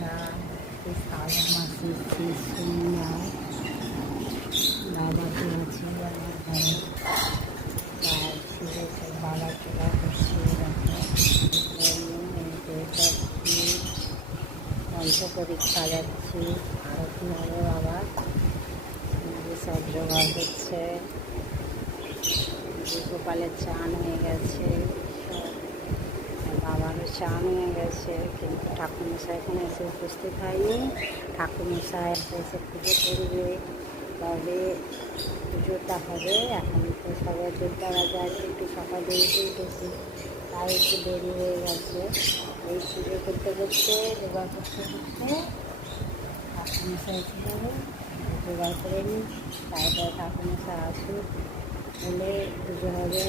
আমরা শ্রাবণ মাসের শেষ সন্ধ্যায় বাবাকে আছে আমার ঘরে। তার ছেলে সব বাবা চলা বসে পঞ্চপরীক সাজাচ্ছি। আরতি হবে বাবা, সব জোগাড় হচ্ছে। গোপালের চান হয়ে গেছে, সব বাবারও চান হয়ে গেছে, কিন্তু ঠাকুরমশাই এখানে এসে উপস্থিত হয়নি। ঠাকুরমশাই এসে পুজো করবে, তবে পুজোটা হবে। এখন তো সবাই দেড়টা বাজে, আছে একটু সকাল দেরিতে উঠেছি, তাই একটু দেরি হয়ে গেছে। এই পুজো করতে করতে জোগাড় করতে করতে ঠাকুরমশাই ছিল, জোগাড় করে নিই। তারপরে ঠাকুরমশাই আসুক, হলে পুজো হবে।